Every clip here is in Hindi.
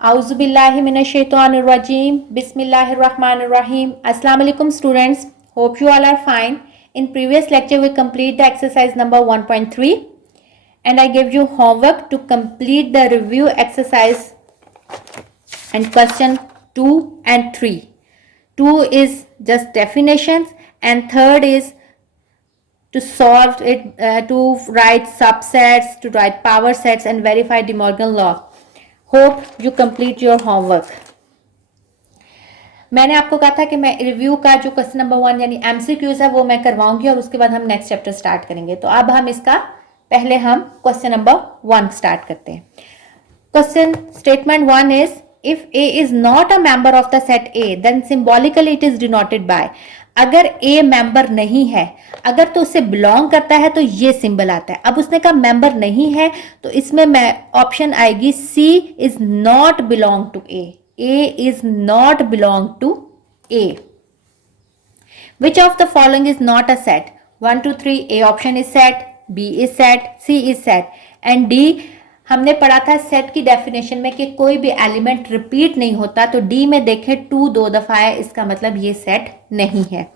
Auzubillahi minash-shaytanir-rajim. Bismillahir-rahmanir-rahim. Assalamu alaikum students. Hope you all are fine. In previous lecture we complete the exercise number 1.3 and I gave you homework to complete the review exercise and question 2 and 3. 2 is just definitions and third is to solve it, to write subsets, to write power sets and verify De Morgan law. Hope you complete your homework. मैंने आपको कहा था कि मैं रिव्यू का जो क्वेश्चन नंबर 1 यानी एमसीक्यूज है वो मैं करवाऊंगी और उसके बाद हम नेक्स्ट चैप्टर स्टार्ट करेंगे. तो अब हम इसका पहले हम क्वेश्चन नंबर 1 स्टार्ट करते हैं. Question statement 1 is if A is not a member of the set A then symbolically it is denoted by. अगर A मेंबर नहीं है, अगर तो उससे बिलोंग करता है तो ये सिंबल आता है. अब उसने कहा मेंबर नहीं है तो इसमें मैं ऑप्शन आएगी C is not belong to A. A is not belong to A. Which of the following is not a set? 1 2 3 A option is set, B is set, C is set and D हमने पढ़ा था सेट की डेफिनेशन में कि कोई भी एलिमेंट रिपीट नहीं होता. तो डी में देखें 2 2 दफा है, इसका मतलब ये सेट नहीं है.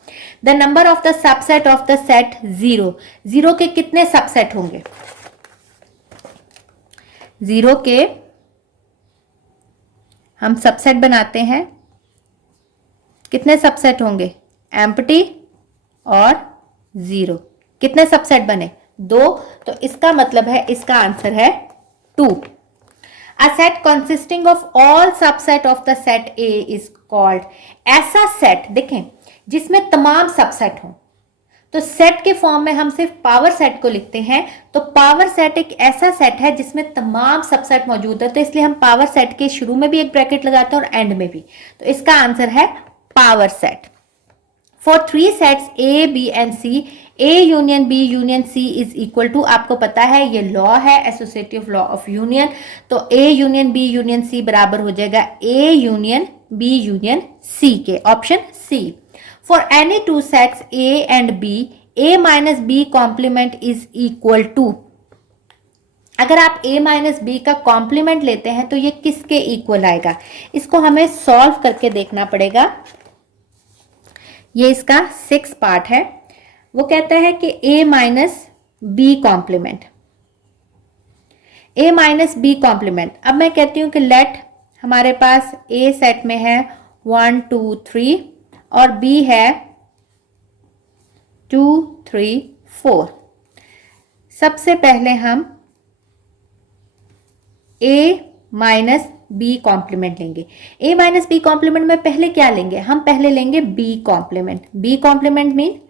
The number of the subset of the set 0. 0 के कितने सबसेट होंगे? 0 के हम सबसेट बनाते हैं. कितने सबसेट होंगे? एम्प्टी और 0. कितने सबसेट बने? 2. तो इसका मतलब है इसका आंसर है 2. A set consisting of all subset of the set A is called. ऐसा सेट देखें जिसमें तमाम सबसेट हों. तो सेट के फॉर्म में हम सिर्फ पावर सेट को लिखते हैं. तो पावर सेट एक ऐसा सेट है जिसमें तमाम सबसेट मौजूद है. तो इसलिए हम पावर सेट के शुरू में भी एक ब्रैकेट लगाते हैं और एंड में भी. तो इसका आंसर है power set. For 3 sets A, B and C, A union B union C is equal to, आपको पता है ये लॉ है एसोसिएटिव लॉ ऑफ यूनियन. तो A union B union C बराबर हो जाएगा A union B union C के. Option C. For any 2 sets A and B, A minus B complement is equal to. अगर आप A माइनस बी का कॉम्प्लीमेंट लेते हैं तो ये किसके इक्वल आएगा? इसको हमें सॉल्व करके देखना पड़ेगा. ये इसका 6 पार्ट है. वो कहता है कि A minus B complement, A minus B complement. अब मैं कहती हूं कि लेट हमारे पास A सेट में है 1 2 3 और B है 2 3 4. सबसे पहले हम A माइनस बी कॉम्प्लीमेंट लेंगे. A माइनस बी कॉम्प्लीमेंट में पहले क्या लेंगे? हम पहले लेंगे B complement. B complement mean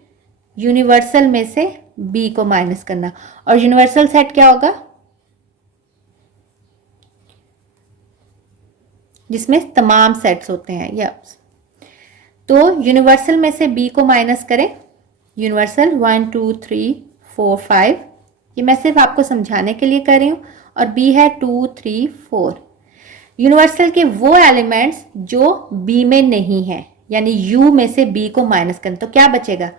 universal में से B को माइनस करना. और यूनिवर्सल सेट क्या होगा? जिसमें तमाम सेट्स होते हैं. यस, तो यूनिवर्सल में से B को माइनस करें. यूनिवर्सल 1 2 3 4 5. ये मैं सिर्फ आपको समझाने के लिए कर रही हूं. और B है 2 3 4. यूनिवर्सल के वो एलिमेंट्स जो B में नहीं है, यानी U में से B को माइनस करें तो क्या बचेगा?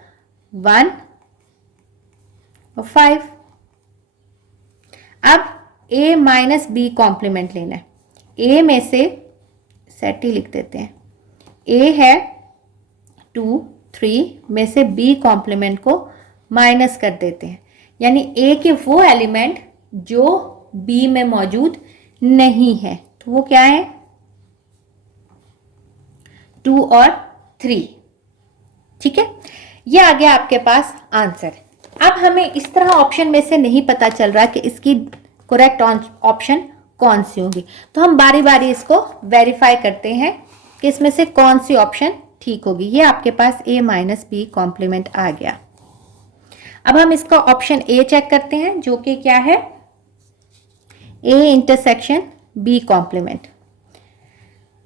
1 और 5. अब A माइनस बी कॉम्प्लीमेंट लेना है. A में से सेट ही लिख देते हैं. A है 2 3 में से B कॉम्प्लीमेंट को माइनस कर देते हैं, यानी A के वो एलिमेंट जो B में मौजूद नहीं है. तो वो क्या है? 2 और 3. ठीक है, ये आ गया आपके पास आंसर. अब हमें इस तरह ऑप्शन में से नहीं पता चल रहा कि इसकी करेक्ट ऑप्शन कौन सी होगी. तो हम बारी बारी इसको वेरीफाई करते हैं कि इसमें से कौन सी ऑप्शन ठीक होगी. ये आपके पास A माइनस बी कॉम्प्लीमेंट आ गया. अब हम इसका ऑप्शन A चेक करते हैं जो कि क्या है? A intersection B complement.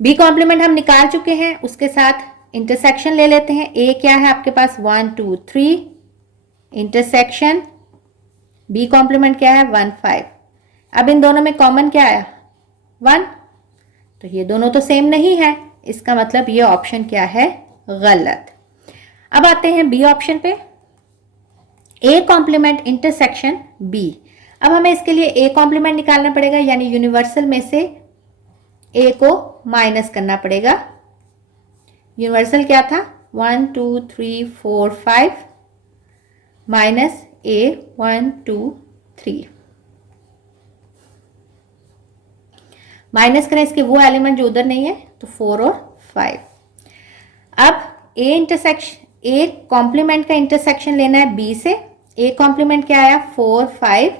B complement हम निकाल चुके हैं, उसके साथ इंटरसेक्शन ले लेते हैं. A क्या है आपके पास? 1 2 3 इंटरसेक्शन B कॉम्प्लीमेंट क्या है? 1 5. अब इन दोनों में कॉमन क्या आया? 1. तो ये दोनों तो सेम नहीं है, इसका मतलब ये ऑप्शन क्या है? गलत. अब आते हैं B ऑप्शन पे. A complement intersection B. अब हमें इसके लिए A कॉम्प्लीमेंट निकालना पड़ेगा, यानी यूनिवर्सल में से ए को माइनस करना पड़ेगा। यूनिवर्सल क्या था, 1 2 3 4 5 माइनस ए 1 2 3, माइनस करें इसके वो एलिमेंट जो उधर नहीं है तो 4 और 5। अब ए कॉम्प्लीमेंट का इंटरसेक्शन लेना है बी से। ए कॉम्प्लीमेंट क्या आया 4 5,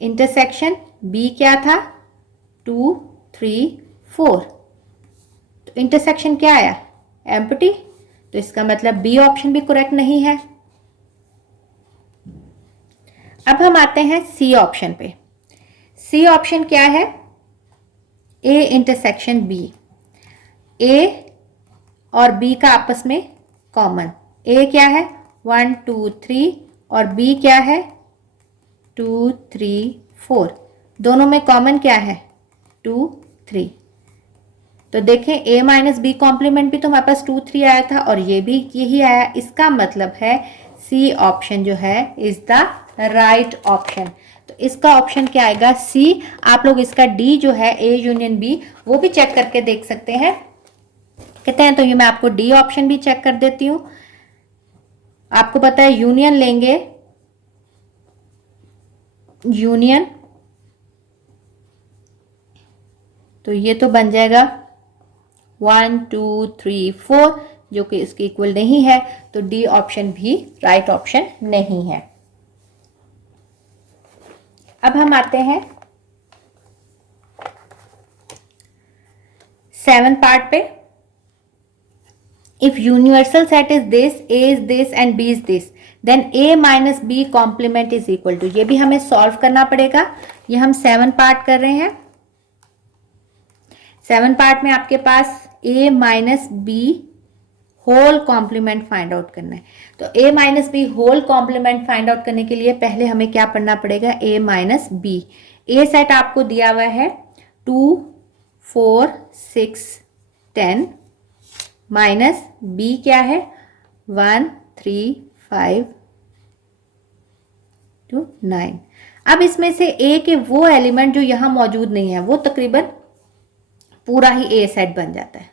इंटरसेक्शन बी क्या था 2 3 4, तो इंटरसेक्शन क्या आया एम्प्टी, तो इसका मतलब बी ऑप्शन भी करेक्ट नहीं है। अब हम आते हैं सी ऑप्शन पे। सी ऑप्शन क्या है, ए इंटरसेक्शन बी, ए और बी का आपस में कॉमन, ए क्या है 1 2 3 और बी क्या है 2 3 4, दोनों में कॉमन क्या है 2 3, तो देखें ए माइनस बी कॉम्प्लीमेंट भी तो हमारे पास 2 3 आया था और ये भी यही आया। इसका मतलब है सी ऑप्शन जो है इज द राइट ऑप्शन। तो इसका ऑप्शन क्या आएगा सी। आप लोग इसका डी जो है ए यूनियन बी वो भी चेक करके देख सकते हैं, कहते हैं तो ये मैं आपको डी ऑप्शन भी चेक कर देती हूं। आपको पता है यूनियन लेंगे, यूनियन तो ये तो बन जाएगा 1 2 3 4 जो कि इसके इक्वल नहीं है, तो डी ऑप्शन भी राइट ऑप्शन नहीं है। अब हम आते हैं 7 पार्ट पे। If universal set is this and B is this, then A minus B complement is equal to, ये भी हमें सॉल्व करना पड़ेगा। ये हम 7 पार्ट कर रहे हैं। 7 पार्ट में आपके पास A minus B whole complement find out करना है। तो A minus B whole complement find out करने के लिए पहले हमें क्या पढ़ना पड़ेगा, A minus B. A set आपको दिया हुआ है 2 4 6 10 माइनस बी क्या है 1 3 5 2 9। अब इसमें से ए के वो एलिमेंट जो यहां मौजूद नहीं है वो तकरीबन पूरा ही ए सेट बन जाता है,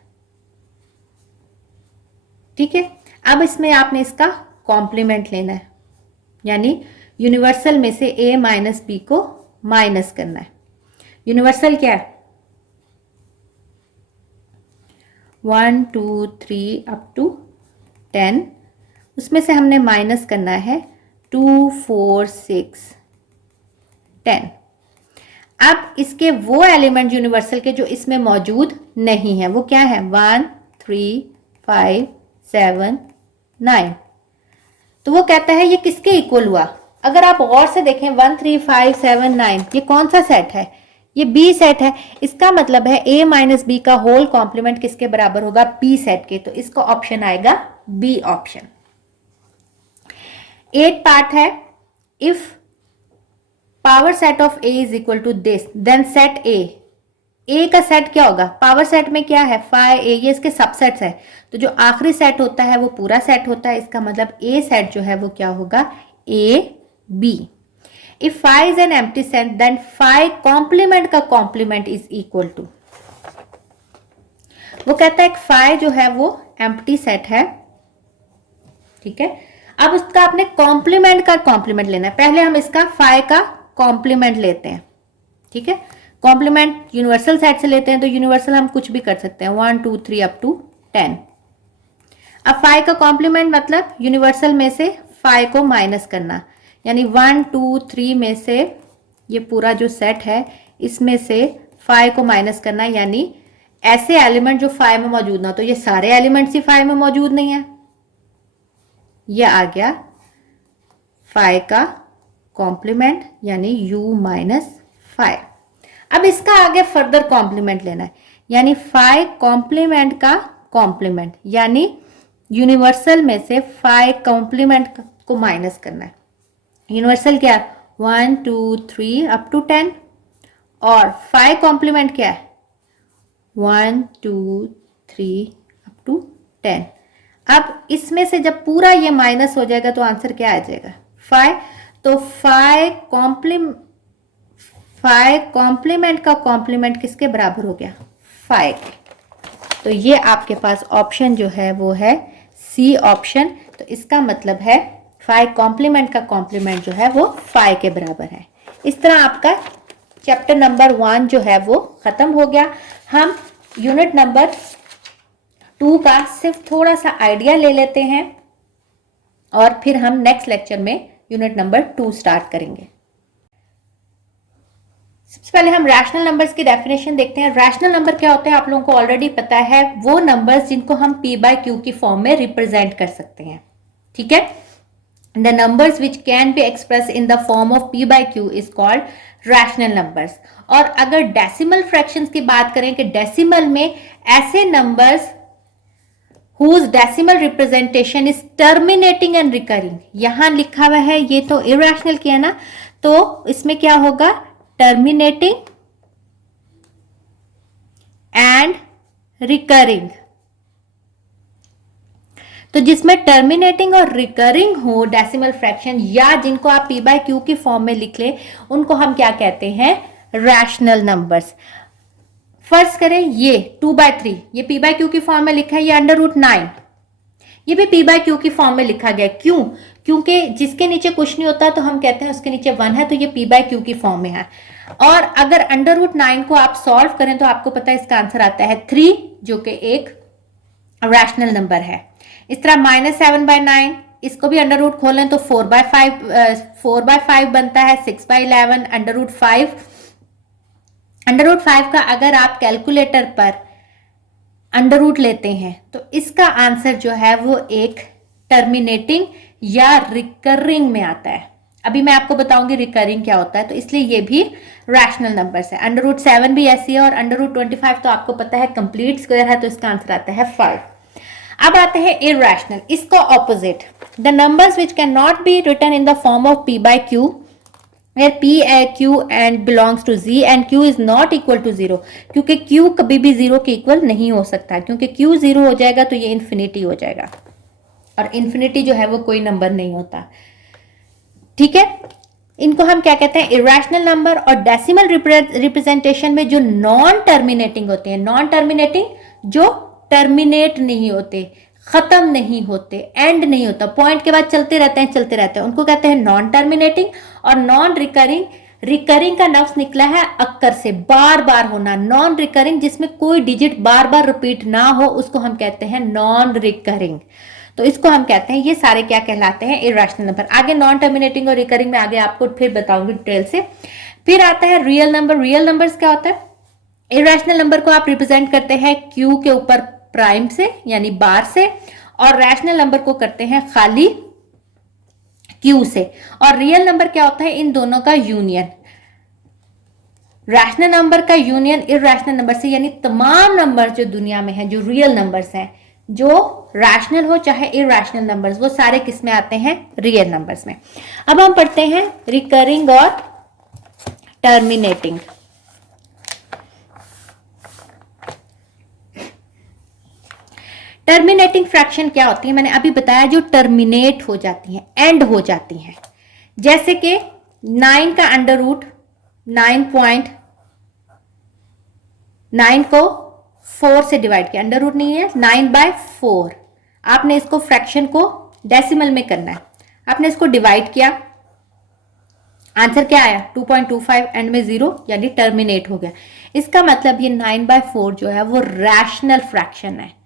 ठीक है। अब इसमें आपने इसका कॉम्प्लीमेंट लेना है, यानी यूनिवर्सल में से ए माइनस बी को माइनस करना है। यूनिवर्सल क्या है 1 2 3 अप टू 10, उसमें से हमने माइनस करना है 2 4 6 10। अब इसके वो एलिमेंट यूनिवर्सल के जो इसमें मौजूद नहीं है वो क्या है 1 3 5 7 9। तो वो कहता है ये किसके इक्वल हुआ। अगर आप गौर से देखें 1 3 5 7 9 ये कौन सा सेट है, ये बी सेट है। इसका मतलब है ए माइनस बी का होल कॉम्प्लीमेंट किसके बराबर होगा बी सेट के, तो इसका ऑप्शन आएगा बी ऑप्शन। 8 पार्ट है। If power set of A is equal to this then set A का सेट क्या होगा, पावर सेट में क्या है फाइ ए, ये इसके सबसेट्स है। तो जो आखिरी सेट होता है वो पूरा सेट होता है। इसका मतलब ए सेट जो है वो क्या होगा A B. If phi is an empty set then phi complement का कॉम्प्लीमेंट इज इक्वल टू, वो कहता है फाइ जो है वो एम्प्टी सेट है, ठीक है। अब उसका आपने कॉम्प्लीमेंट का कॉम्प्लीमेंट लेना है। पहले हम इसका फाइ का कॉम्प्लीमेंट लेते हैं, ठीक है। कॉम्प्लीमेंट यूनिवर्सल सेट से लेते हैं तो यूनिवर्सल हम कुछ भी कर सकते हैं 1 2 3 अप टू 10। अब फाइ का कॉम्प्लीमेंट मतलब यूनिवर्सल में से फाइ को माइनस करना, यानी 1 2 3 में से ये पूरा जो सेट है इसमें से फाइ को माइनस करना, यानी ऐसे एलिमेंट जो फाइ में मौजूद ना हो। तो ये सारे एलिमेंट्स ही फाइ में मौजूद नहीं है, ये आ गया फाइ का कॉम्प्लीमेंट यानी u माइनस फाइ। अब इसका आगे फर्दर कॉम्प्लीमेंट लेना है, यानी फाइ कॉम्प्लीमेंट का कॉम्प्लीमेंट, यानी यूनिवर्सल में से फाइ कॉम्प्लीमेंट को माइनस करना है। यूनिवर्सल क्या है 1 2 3 अप टू 10 और फाइ कॉम्प्लीमेंट क्या है 1 2 3 अप टू 10। अब इसमें से जब पूरा ये माइनस हो जाएगा तो आंसर क्या आ जाएगा फाइ। तो फाइ कॉम्प्लीमेंट का कॉम्प्लीमेंट किसके बराबर हो गया 5 के। तो ये आपके पास ऑप्शन जो है वो है सी ऑप्शन। तो इसका मतलब है 5 कॉम्प्लीमेंट का कॉम्प्लीमेंट जो है वो 5 के बराबर है। इस तरह आपका चैप्टर नंबर 1 जो है वो खत्म हो गया। हम यूनिट नंबर 2 का सिर्फ थोड़ा सा आइडिया ले लेते हैं और फिर हम नेक्स्ट लेक्चर में यूनिट नंबर 2 स्टार्ट करेंगे। सबसे पहले हम रैशनल नंबर्स की डेफिनेशन देखते हैं। रैशनल नंबर क्या होते हैं आप लोगों को ऑलरेडी पता है, वो नंबर्स जिनको हम p बाय क्यू की फॉर्म में रिप्रेजेंट कर सकते हैं। ठीक है, the numbers which can be express in the form of p by q is called rational numbers. और अगर डेसिमल फ्रैक्शंस की बात करें कि डेसिमल में ऐसे numbers whose decimal representation is terminating and recurring, यहां लिखा हुआ है, ये तो इरेशनल किया ना, तो इसमें क्या होगा, टर्मिनेटिंग एंड रिकरिंग। तो जिसमें टर्मिनेटिंग और रिकरिंग हो डेसिमल फ्रैक्शन, या जिनको आप p बाय क्यू की फॉर्म में लिख ले, उनको हम क्या कहते हैं, रैशनल नंबर्स। फर्ज करें ये 2/3, ये p बाय क्यू की फॉर्म में लिखा है, ये √9, ये भी p बाय क्यू की फॉर्म में लिखा गया। क्यों? क्योंकि जिसके नीचे कुछ नहीं होता तो हम कहते हैं उसके नीचे 1 है, तो ये p बाय क्यू की फॉर्म में है। और अगर √9 को आप सॉल्व करें तो आपको पता है इसका आंसर आता है 3, जो कि एक रैशनल नंबर है। इस तरह -7/9, इसको भी अंडर रूट खोलें तो 4/5 बनता है, 6/11, √5 का अगर आप कैलकुलेटर पर अंडर रूट लेते हैं तो इसका आंसर जो है वो एक टर्मिनेटिंग या रिकरिंग में आता है। अभी मैं आपको बताऊंगी रिकरिंग क्या होता है, तो इसलिए ये भी रैशनल नंबर्स है। √7 भी ऐसी है, और √25 तो आपको पता है कंप्लीट स्क्वायर है, तो इसका आंसर आता है 5। अब आते हैं इरेशनल, इसको opposite, the numbers which can not be written in the form of p by q where p, q and belongs to z and q is not equal to 0, क्योंकि q कभी भी 0 के इक्वल नहीं हो सकता, क्योंकि q 0 हो जाएगा तो ये इन्फिनिटी हो जाएगा, और इन्फिनिटी जो है वो कोई नंबर नहीं होता। ठीक है, इनको हम क्या कहते हैं, इरेशनल नंबर। और डेसिमल रिप्रेजेंटेशन में जो नॉन टर्मिनेटिंग होते हैं, नॉन टर्मिनेटिंग जो टर्मिनेट नहीं होते, खत्म नहीं होते, एंड नहीं होता, पॉइंट के बाद चलते रहते हैं, उनको कहते हैं नॉन टर्मिनेटिंग। और नॉन रिकरिंग, रिकरिंग का लफ्ज निकला है अक्कर से, बार बार होना। नॉन रिकरिंग जिसमें कोई डिजिट बार बार रिपीट ना हो, उसको हम कहते हैं नॉन रिकरिंग। तो इसको हम कहते हैं, ये सारे क्या कहलाते हैं, इरेशनल नंबर। आगे नॉन टर्मिनेटिंग और रिकरिंग में आगे आपको फिर बताऊंगी डिटेल से। फिर आता है रियल नंबर। रियल नंबर्स क्या होता है, इरेशनल नंबर को आप रिप्रेजेंट करते हैं क्यू के ऊपर प्राइम से यानी बार से, और रैशनल नंबर को करते हैं खाली क्यू से। और रियल नंबर क्या होता है, इन दोनों का यूनियन, रैशनल नंबर का यूनियन इरेशनल नंबर से, यानी तमाम नंबर जो दुनिया में हैं, जो रियल नंबर्स हैं, जो रैशनल हो चाहे इरेशनल नंबर्स, वो सारे किस में आते हैं, रियल नंबर्स में। अब हम पढ़ते हैं रिकरिंग और टर्मिनेटिंग। टर्मिनेटिंग फ्रैक्शन क्या होती है, मैंने अभी बताया, जो टर्मिनेट हो जाती हैं, एंड हो जाती हैं। जैसे कि 9 का अंडर रूट 9 को 4 से डिवाइड किया, अंडर रूट नहीं है, 9/4। आपने इसको फ्रैक्शन को डेसिमल में करना है, आपने इसको डिवाइड किया, आंसर क्या आया 2.25, एंड में 0 यानी टर्मिनेट हो गया। इसका मतलब ये 9/4 जो है वो रैशनल फ्रैक्शन है।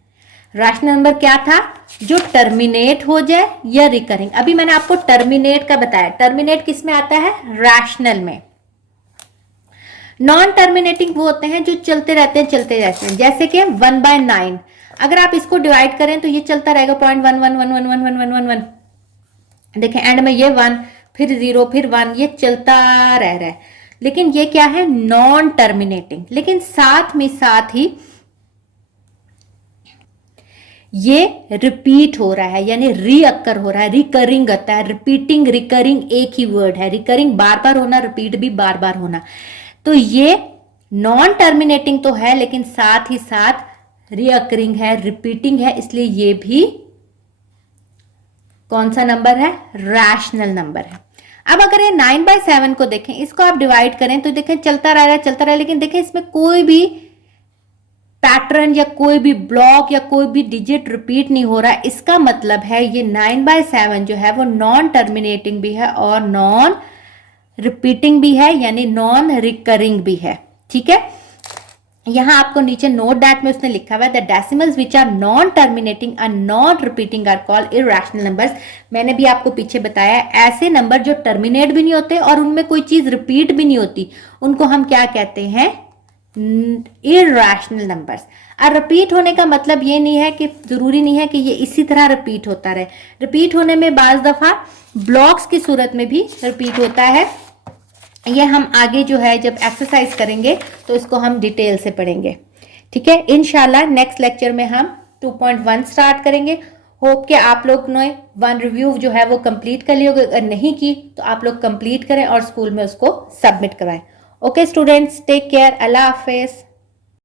रैशनल नंबर क्या था, जो टर्मिनेट हो जाए या रिकरिंग। अभी मैंने आपको टर्मिनेट का बताया, टर्मिनेट किस में आता है, रैशनल में। नॉन टर्मिनेटिंग वो होते हैं जो चलते रहते हैं, जैसे कि 1/9, अगर आप इसको डिवाइड करें तो ये चलता रहेगा 0.11111111, देखें एंड में ये 1, फिर 0, फिर 1, ये चलता रह रहा है। लेकिन ये क्या है, नॉन टर्मिनेटिंग। लेकिन साथ ही ये रिपीट हो रहा है, यानी रीअक्कर हो रहा है, रिकरिंग होता है। रिपीटिंग, रिकरिंग एक ही वर्ड है, रिकरिंग बार बार होना, रिपीट भी बार बार होना। तो ये नॉन टर्मिनेटिंग तो है, लेकिन साथ ही साथ रीअक्करिंग है, रिपीटिंग है, इसलिए ये भी कौन सा नंबर है, रैशनल नंबर है। अब अगर ये 9/7 को देखें, इसको आप डिवाइड करें तो देखें चलता रह रहा है, लेकिन देखें इसमें कोई भी पैटर्न या कोई भी ब्लॉक या कोई भी डिजिट रिपीट नहीं हो रहा, इसका मतलब है ये 9/7 जो है वो नॉन टर्मिनेटिंग भी है और नॉन रिपीटिंग भी है, यानी नॉन रिकरिंग भी है। ठीक है, यहां आपको नीचे नोट दैट में उसने लिखा हुआ है the decimals which are non terminating and non repeating are called irrational numbers. मैंने भी आपको पीछे बताया ऐसे नंबर जो टर्मिनेट भी नहीं होते और उनमें कोई चीज रिपीट भी नहीं होती, उनको हम क्या कहते हैं, इरैशनल नंबर्स। और रिपीट होने का मतलब ये नहीं है कि जरूरी नहीं है कि ये इसी तरह रिपीट होता रहे, रिपीट होने में बाज दफा ब्लॉक्स की सूरत में भी रिपीट होता है। ये हम आगे जो है जब एक्सरसाइज करेंगे तो इसको हम डिटेल से पढ़ेंगे। ठीक है, इंशाल्लाह नेक्स्ट लेक्चर में हम 2.1 स्टार्ट करेंगे। होप कि आप लोग ने 1 रिव्यू जो है वो कंप्लीट कर ली होगी, अगर नहीं की तो आप लोग कंप्लीट करें और स्कूल में उसको सबमिट करवाएं। ओके स्टूडेंट्स, टेक केयर, अल्लाह हाफिज।